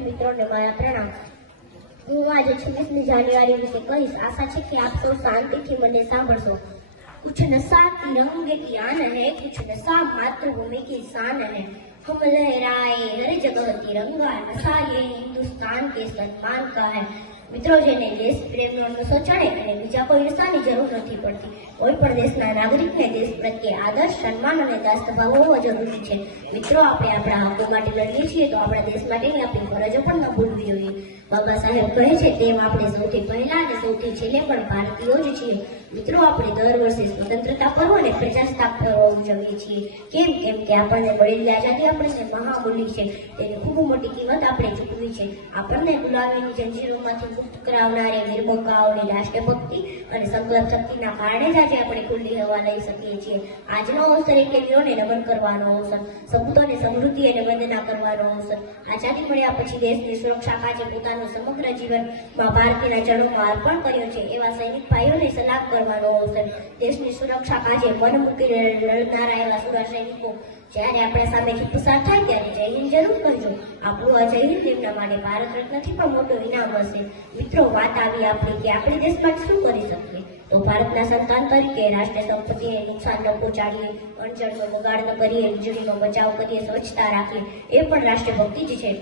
વિદ્યાર્થી મિत्रोને મારા પ્રણામ। હું આજે 26મી જાન્યુઆરી વિશે કહીશ। આશા છે કે આપ સૌ શાંતિથી મને સાંભળશો। कुछ नशा तिरंगे की आन है, कुछ नशा मातृभूमि की शान है। हम लहराए हर जगह तिरंगा, नशा ये हिंदुस्तान के सम्मान का है। मित्रों, जेने देश प्रेमનો નશો ચડે અને બીજા કોઈ નશાની જરૂર નથી પડતી। કોઈ પણ દેશના નાગરિકને દેશ પ્રત્યે આદર, સન્માન અને દાસભાવ હોવો જરૂરી છે। મિત્રો, આપણે આપણા હકો માટે લડીએ છીએ તો આપણા દેશ માટેની આપણી ફરજો પણ ન ભૂલવી જોઈએ। બાબા સાહેબ કહે છે તેમ આપણે સૌથી પહેલા અને સૌથી છેલ્લે પણ ભારતીયો જ છીએ। મિત્રો, આપણે દર વર્ષે સ્વતંત્રતા પર્વ અને પ્રજાસત્તાક પર્વ ઉજવીએ છીએ। કેમ કે આપણને મળેલી આઝાદી આપણને મહામૂલ્ય છે। તેની ખૂબ મોટી કિંમત આપણે ચૂકવી છે। આપણને ગુલામીની જંજીરોમાંથી મુક્ત કરાવનારી વીરબંગાઓની રાષ્ટ્રભક્તિ અને સંકલ્પ શક્તિના કારણે જ આજે આપણે ખુલ્લી હવા લઈ શકીએ છીએ। આજનો અવસર એટલે વીરોને નમન કરવાનો અવસર, સપૂતોને સમૃદ્ધિ અને વંદના કરવાનો અવસર। આઝાદી મળ્યા પછી દેશની સુરક્ષા કાજે પોતાનું સમગ્ર જીવનમાં ભારતીયના ચરણોમાં અર્પણ કર્યું છે એવા સૈનિક ભાઈઓને સલામ કરવાનો અવસર। દેશની સુરક્ષા કાજે મન મૂકીને લડનારા એવા સુરા સૈનિકો જ્યારે આપણા સામેથી પસાર થાય ત્યારે જય હિન્દ જરૂર કહેજો। આપણું આ જય હિન્દ તેમના માટે ભારત રત્નથી પણ મોટો ઇનામ હશે। મિત્રો, વાત આવી આપણી કે આપણે દેશ માટે શું કરી શકીએ? તો ભારતના સંતાન તરીકે રાષ્ટ્ર સંપત્તિને નુકસાન ન પહોંચાડીએ, અણજણનો બગાડ ન કરીએ, વીજળીનો બચાવ કરીએ, સ્વચ્છતા રાખીએ, એ પણ રાષ્ટ્રભક્તિ જ છે।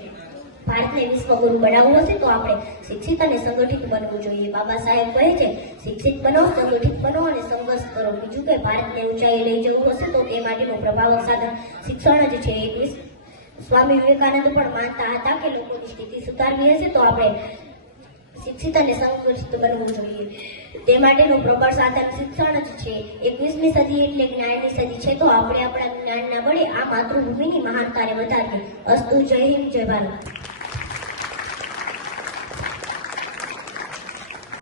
ભારતને વિશ્વગુરુ બનાવવું હશે તો આપણે શિક્ષિત અને સંગઠિત બનવું જોઈએ। બાબા સાહેબ કહે છે, શિક્ષિત બનો, સંગઠિત બનો અને સંઘર્ષ કરો। બીજું કે ભારતને ઊંચાઈએ લઈ જવું હશે તો તે માટેનું પ્રભાવક સાધન શિક્ષણ જ છે। સ્વામી વિવેકાનંદ પણ માનતા હતા કે લોકોની સ્થિતિ સુધારવી હશે તો આપણે શિક્ષિત અને સંગઠિત બનવું જોઈએ। તે માટેનું પ્રબળ સાધન શિક્ષણ જ છે। 21મી સદી એટલે જ્ઞાનની સદી છે તો આપણે આપણા જ્ઞાનના બળે આ માતૃભૂમિની મહાનતાને વધારીએ। અસ્તુ, જય હિન્દ, જય ભારત।